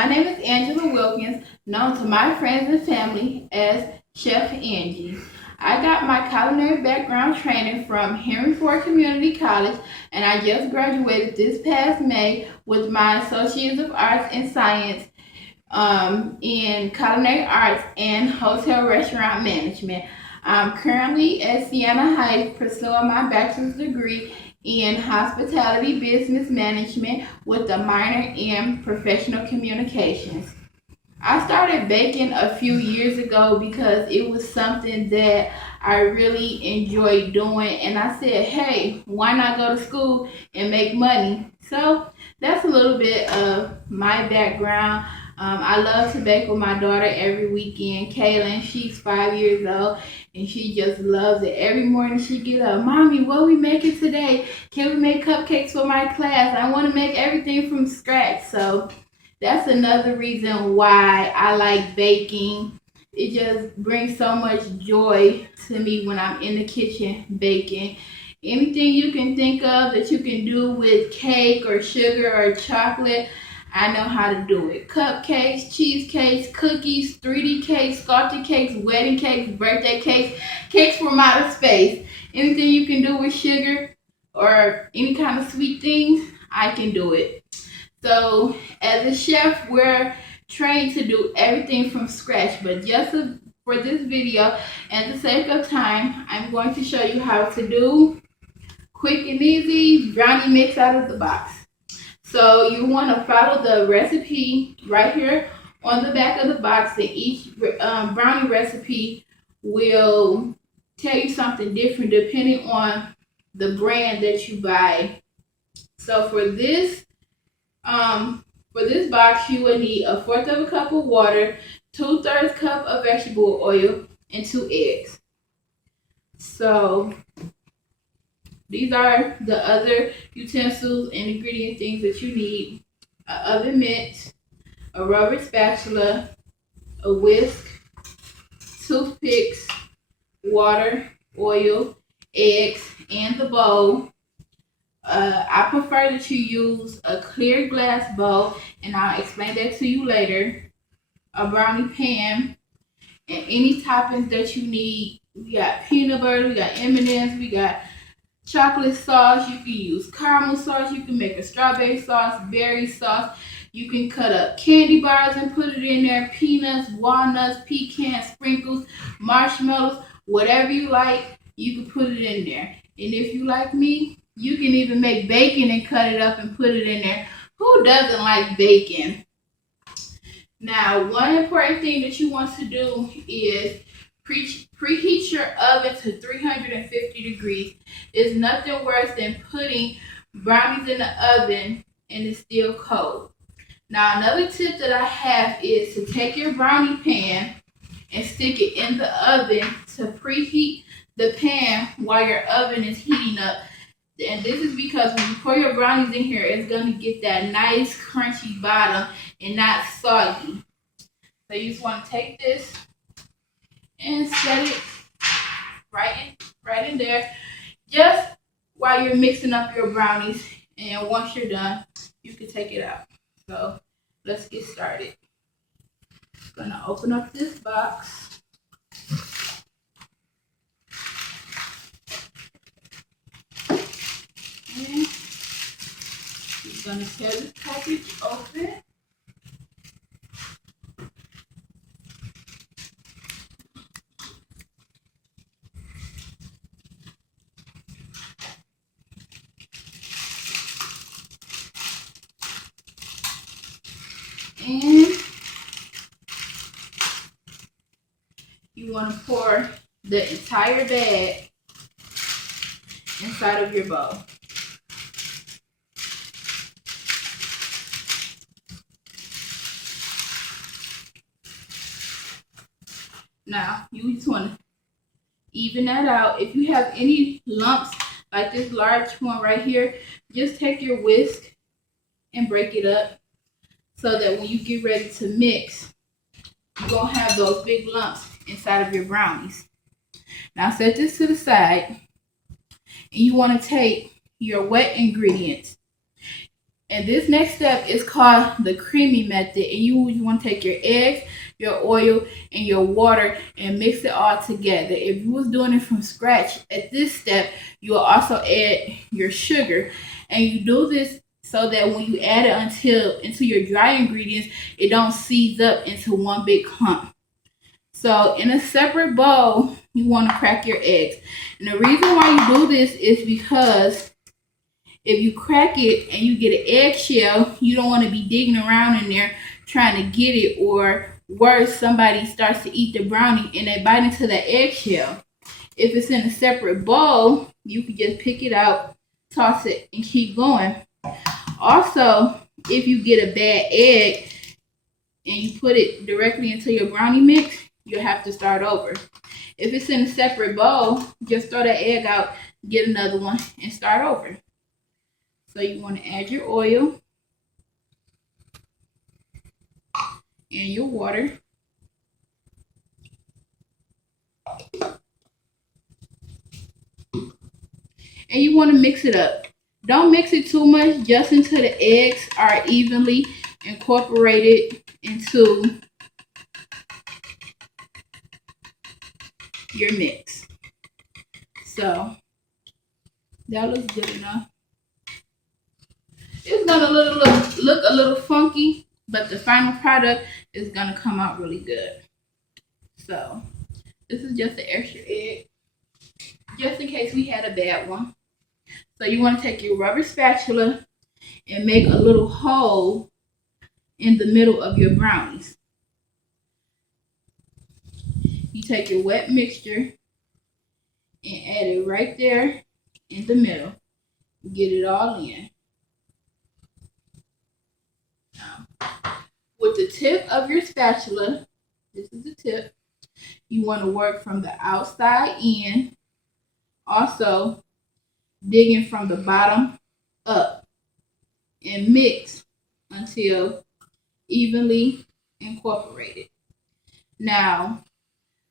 My name is Angela Wilkins, known to my friends and family as Chef Angie. I got my culinary background training from Henry Ford Community College, and I just graduated this past May with my Associates of Arts in Science in Culinary Arts and Hotel Restaurant Management. I'm currently at Siena Heights pursuing my bachelor's degree in Hospitality Business Management with a minor in Professional Communications. I started baking a few years ago because it was something that I really enjoyed doing, and I said, hey, why not go to school and make money? So that's a little bit of my background. I love to bake with my daughter every weekend. Kaylin, she's 5 years old, and she just loves it. Every morning she get up, Mommy, what we making today? Can we make cupcakes for my class? I want to make everything from scratch. So that's another reason why I like baking. It just brings so much joy to me when I'm in the kitchen baking. Anything you can think of that you can do with cake or sugar or chocolate, I know how to do it. Cupcakes, cheesecakes, cookies, 3D cakes, sculpted cakes, wedding cakes, birthday cakes, cakes from outer space. Anything you can do with sugar or any kind of sweet things, I can do it. So as a chef, we're trained to do everything from scratch, but just for this video and the sake of time, I'm going to show you how to do quick and easy brownie mix out of the box. So you want to follow the recipe right here on the back of the box, and each brownie recipe will tell you something different depending on the brand that you buy. So for this box, you will need 1/4 of a cup of water, 2/3 cup of vegetable oil, and 2 eggs. So these are the other utensils and ingredient things that you need: an oven mitt, a rubber spatula, a whisk, toothpicks, water, oil, eggs, and the bowl. I prefer that you use a clear glass bowl, and I'll explain that to you later. A brownie pan, and any toppings that you need. We got peanut butter, we got M&Ms, we got chocolate sauce. You can use caramel sauce. You can make a strawberry sauce, berry sauce. You can cut up candy bars and put it in there. Peanuts, walnuts, pecans, sprinkles, marshmallows, whatever you like, you can put it in there. And if you like me, you can even make bacon and cut it up and put it in there. Who doesn't like bacon? Now, one important thing that you want to do is preheat your oven to 350 degrees. It's nothing worse than putting brownies in the oven and it's still cold. Now, another tip that I have is to take your brownie pan and stick it in the oven to preheat the pan while your oven is heating up. And this is because when you pour your brownies in here, it's going to get that nice crunchy bottom and not soggy. So you just want to take this and set it right in there, just while you're mixing up your brownies. And once you're done, you can take it out. So let's get started. I'm gonna open up this box. And I'm gonna tear the package open. And you want to pour the entire bag inside of your bowl. Now, you just want to even that out. If you have any lumps like this large one right here, just take your whisk and break it up, so that when you get ready to mix, you won't have those big lumps inside of your brownies. Now set this to the side, and you want to take your wet ingredients And this next step is called the creamy method. And you want to take your eggs, your oil, and your water and mix it all together. If you was doing it from scratch at this step, you will also add your sugar. And you do this so that when you add it into your dry ingredients, it don't seize up into one big clump. So in a separate bowl, you want to crack your eggs. And the reason why you do this is because if you crack it and you get an eggshell, you don't want to be digging around in there trying to get it, or worse, somebody starts to eat the brownie and they bite into that eggshell. If it's in a separate bowl, you can just pick it out, toss it, and keep going. Also, if you get a bad egg and you put it directly into your brownie mix, you'll have to start over. If it's in a separate bowl, just throw that egg out, get another one, and start over. So you want to add your oil and your water. And you want to mix it up. Don't mix it too much, just until the eggs are evenly incorporated into your mix. So that looks good enough. It's gonna look a little funky, but the final product is gonna come out really good. So this is just an extra egg, just in case we had a bad one. So you want to take your rubber spatula and make a little hole in the middle of your brownies. You take your wet mixture and add it right there in the middle. Get it all in. Now, with the tip of your spatula, this is the tip, you want to work from the outside in, also digging from the bottom up, and mix until evenly incorporated. Now,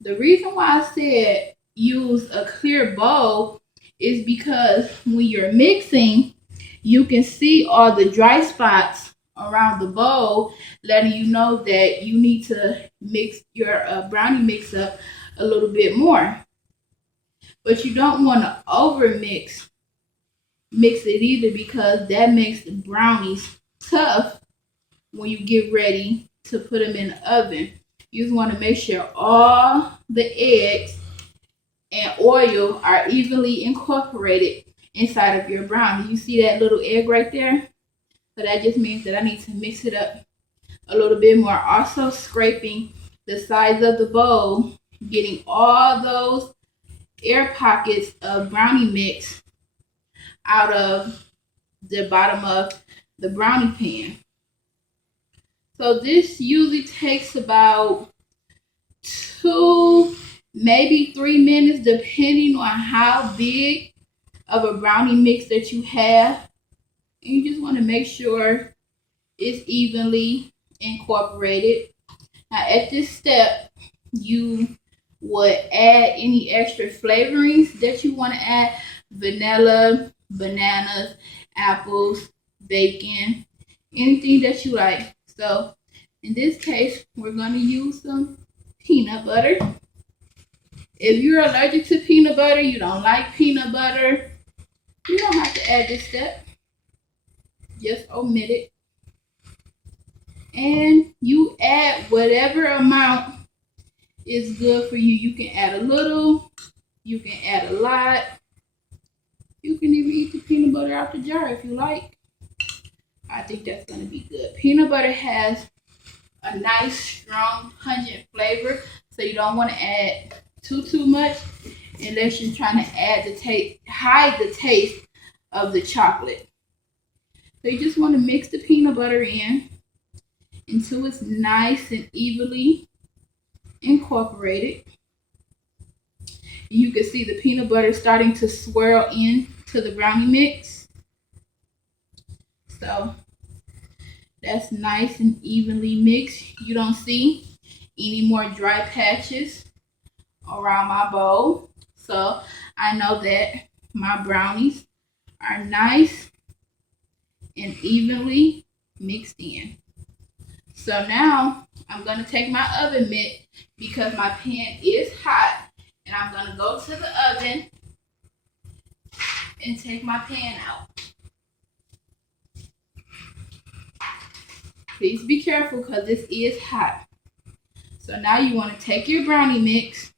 the reason why I said use a clear bowl is because when you're mixing, you can see all the dry spots around the bowl, letting you know that you need to mix your brownie mix up a little bit more. But you don't want to over mix it either, because that makes the brownies tough when you get ready to put them in the oven. You just want to make sure all the eggs and oil are evenly incorporated inside of your brownie. You see that little egg right there? So that just means that I need to mix it up a little bit more. Also scraping the sides of the bowl, getting all those air pockets of brownie mix out of the bottom of the brownie pan. So this usually takes about 2, maybe 3 minutes, depending on how big of a brownie mix that you have. And you just want to make sure it's evenly incorporated. Now at this step, you would add any extra flavorings that you want to add: vanilla, bananas, apples, bacon, anything that you like. So in this case, we're going to use some peanut butter. If you're allergic to peanut butter, you don't like peanut butter, you don't have to add this step. Just omit it. And you add whatever amount is good for you. You can add a little, you can add a lot. You can even eat the peanut butter out the jar if you like. I think that's going to be good. Peanut butter has a nice, strong, pungent flavor, so you don't want to add too much unless you're trying to hide the taste of the chocolate. So you just want to mix the peanut butter in until it's nice and evenly incorporated. You can see the peanut butter starting to swirl into the brownie mix. So that's nice and evenly mixed. You don't see any more dry patches around my bowl. So I know that my brownies are nice and evenly mixed in. So now I'm going to take my oven mitt because my pan is hot, and I'm going to go to the oven and take my pan out. Please be careful because this is hot. So now you want to take your brownie mix,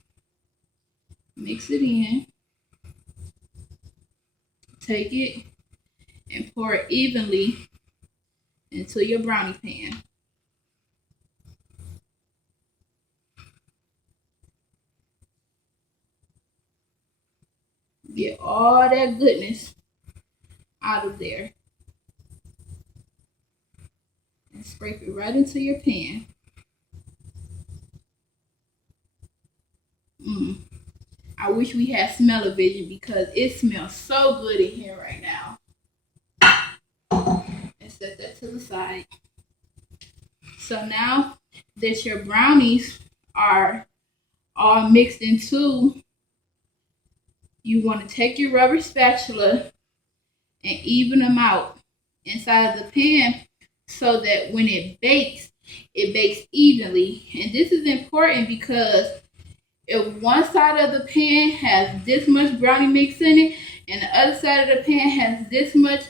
mix it in, take it and pour it evenly into your brownie pan. Get all that goodness out of there. And scrape it right into your pan. I wish we had smell-o-vision because it smells so good in here right now. And set that to the side. So now that your brownies are all mixed into, you want to take your rubber spatula and even them out inside of the pan so that when it bakes evenly. And this is important because if one side of the pan has this much brownie mix in it and the other side of the pan has this much,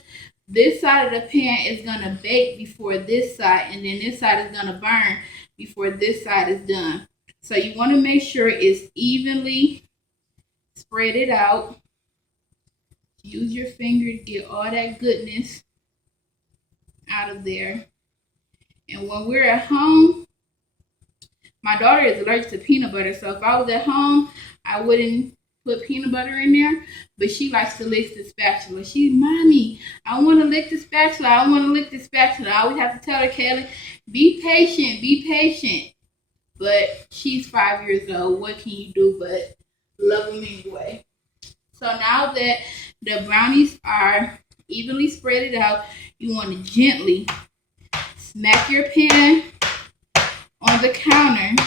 this side of the pan is going to bake before this side, and then this side is going to burn before this side is done. So you want to make sure it's evenly spread it out. Use your finger to get all that goodness out of there. And when we're at home, my daughter is allergic to peanut butter, so if I was at home, I wouldn't put peanut butter in there, but she likes to lick the spatula. Mommy, I want to lick the spatula. I want to lick the spatula. I always have to tell her, Kelly, be patient, be patient. But she's 5 years old. What can you do but love them anyway? So now that the brownies are evenly spread out, you want to gently smack your pan on the counter,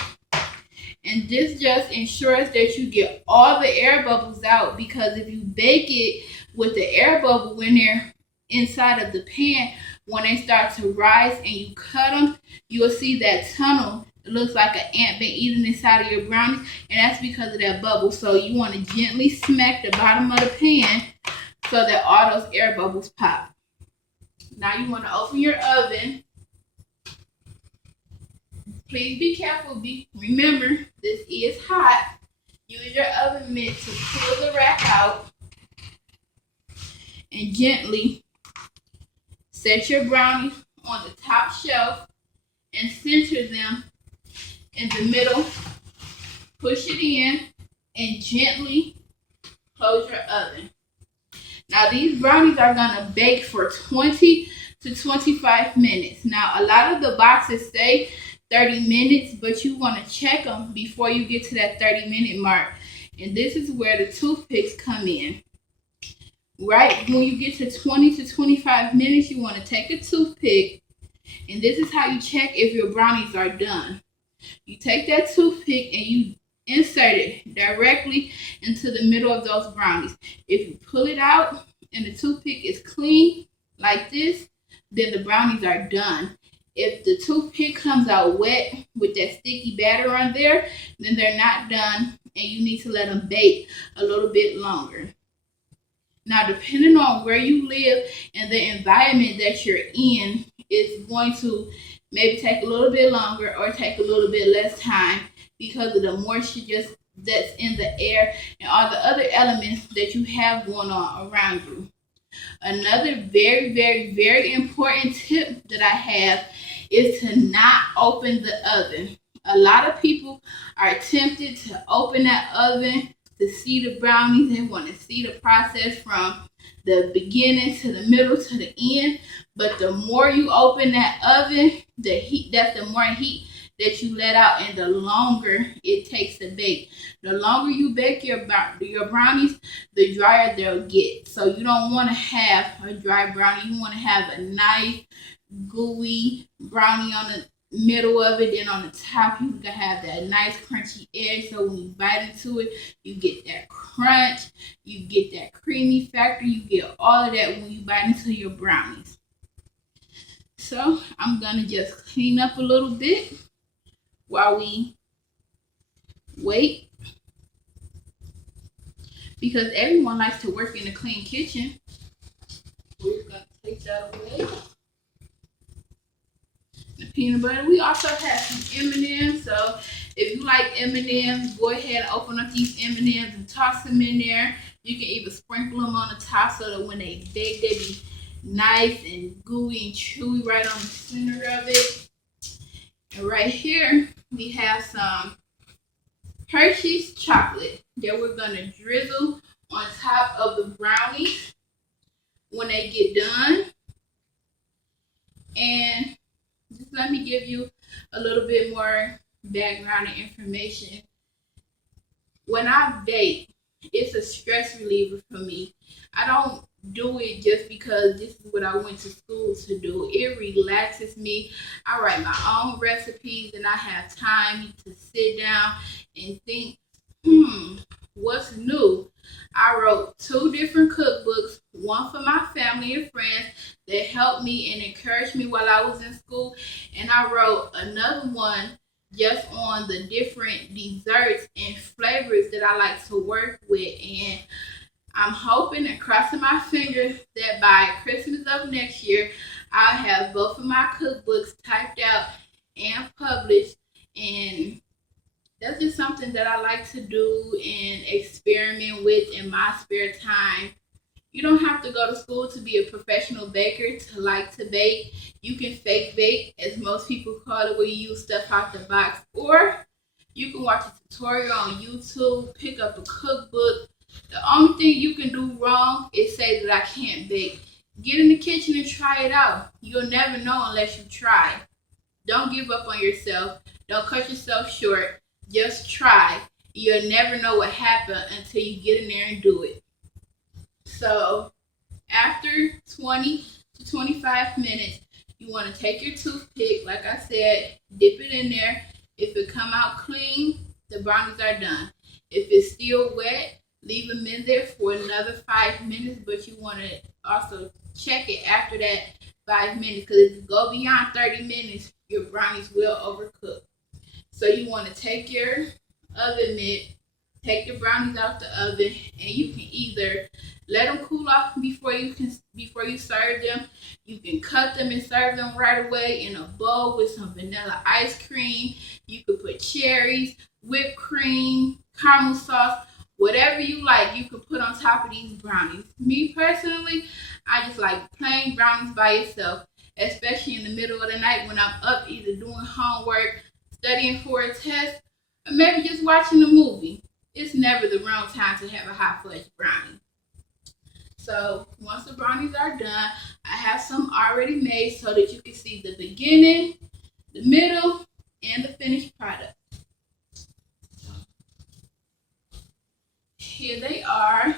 and this just ensures that you get all the air bubbles out, because if you bake it with the air bubble in there inside of the pan, when they start to rise and you cut them, you will see that tunnel. It looks like an ant been eating inside of your brownies, and that's because of that bubble. So you want to gently smack the bottom of the pan so that all those air bubbles pop. Now you want to open your oven. Please be careful. Remember, this is hot. Use your oven mitt to pull the wrap out and gently set your brownies on the top shelf and center them in the middle. Push it in and gently close your oven. Now these brownies are going to bake for 20 to 25 minutes. Now a lot of the boxes say 30 minutes, but you want to check them before you get to that 30-minute mark. And this is where the toothpicks come in. Right when you get to 20 to 25 minutes, you want to take a toothpick, and this is how you check if your brownies are done. You take that toothpick and you insert it directly into the middle of those brownies. If you pull it out and the toothpick is clean like this, then the brownies are done. If the toothpick comes out wet with that sticky batter on there, then they're not done, and you need to let them bake a little bit longer. Now, depending on where you live and the environment that you're in, it's going to maybe take a little bit longer or take a little bit less time because of the moisture that's in the air and all the other elements that you have going on around you. Another very, very, very important tip that I have is to not open the oven. A lot of people are tempted to open that oven to see the brownies. They want to see the process from the beginning to the middle to the end. But the more you open that oven, that's the more heat that you let out, and the longer it takes to bake. The longer you bake your brownies, the drier they'll get. So you don't want to have a dry brownie. You want to have a nice, gooey brownie on the middle of it. Then on the top, you can have that nice crunchy edge. So when you bite into it, you get that crunch. You get that creamy factor. You get all of that when you bite into your brownies. So I'm gonna just clean up a little bit while we wait, because everyone likes to work in a clean kitchen. We're gonna take that away. The peanut butter. We also have some M&Ms. So if you like M&Ms, go ahead and open up these M&Ms and toss them in there. You can even sprinkle them on the top so that when they bake, they be nice and gooey and chewy right on the center of it. And right here, we have some Hershey's chocolate that we're gonna drizzle on top of the brownies when they get done. And just let me give you a little bit more background and information. When I bake, it's a stress reliever for me. I don't do it just because this is what I went to school to do. It relaxes me. I write my own recipes and I have time to sit down and think, what's new? I wrote 2 different cookbooks, one for my family and friends that helped me and encouraged me while I was in school, and I wrote another one just on the different desserts and flavors that I like to work with. And I'm hoping and crossing my fingers that by Christmas of next year, I'll have both of my cookbooks typed out and published. And that's just something that I like to do and experiment with in my spare time. You don't have to go to school to be a professional baker to like to bake. You can fake bake, as most people call it, where you use stuff out the box. Or you can watch a tutorial on YouTube, pick up a cookbook. The only thing you can do wrong is say that I can't bake. Get in the kitchen and try it out. You'll never know unless you try. Don't give up on yourself. Don't cut yourself short. Just try. You'll never know what happened until you get in there and do it. So after 20 to 25 minutes, you want to take your toothpick, like I said, dip it in there. If it come out clean, the brownies are done. If it's still wet, leave them in there for another 5 minutes, but you want to also check it after that 5 minutes, because if you go beyond 30 minutes, your brownies will overcook. So you want to take your oven mitt, take your brownies out the oven, and you can either let them cool off before you serve them. You can cut them and serve them right away in a bowl with some vanilla ice cream. You could put cherries, whipped cream, caramel sauce, whatever you like, you could put on top of these brownies. Me personally, I just like plain brownies by itself, especially in the middle of the night when I'm up either doing homework, studying for a test, or maybe just watching a movie. It's never the wrong time to have a hot fudge brownie. So once the brownies are done, I have some already made so that you can see the beginning, the middle, and the finished product. Here they are,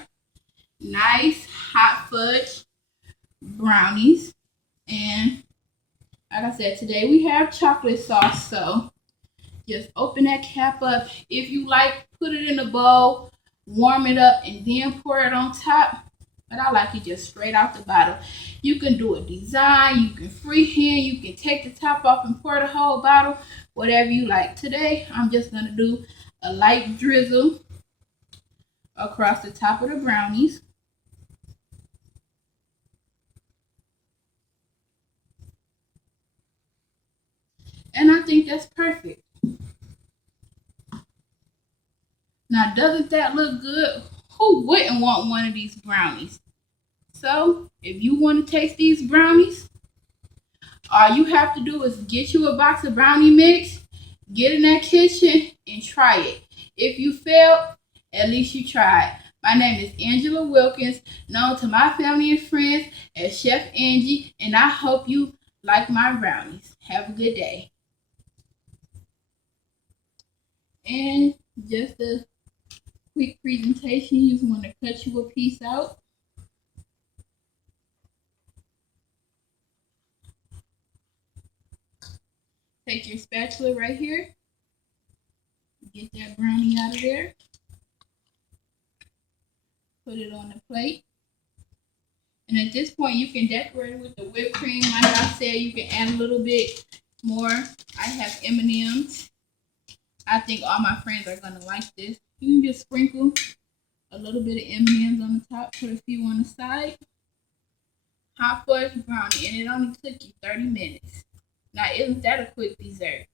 nice hot fudge brownies. And like I said, today we have chocolate sauce, so just open that cap up. If you like, put it in a bowl, warm it up, and then pour it on top. But I like it just straight out the bottle. You can do a design, you can freehand, you can take the top off and pour the whole bottle, whatever you like. Today, I'm just going to do a light drizzle across the top of the brownies. And I think that's perfect. Now, doesn't that look good? Who wouldn't want one of these brownies? So, if you want to taste these brownies, all you have to do is get you a box of brownie mix, get in that kitchen, and try it. If you failed, at least you tried. My name is Angela Wilkins, known to my family and friends as Chef Angie, and I hope you like my brownies. Have a good day. And just a quick presentation, you just want to cut you a piece out. Take your spatula right here. Get that brownie out of there. Put it on the plate. And at this point, you can decorate it with the whipped cream. Like I said, you can add a little bit more. I have M&Ms. I think all my friends are gonna like this. You can just sprinkle a little bit of M&Ms on the top, put a few on the side. Hot fudge brownie, and it only took you 30 minutes. Now, isn't that a quick dessert?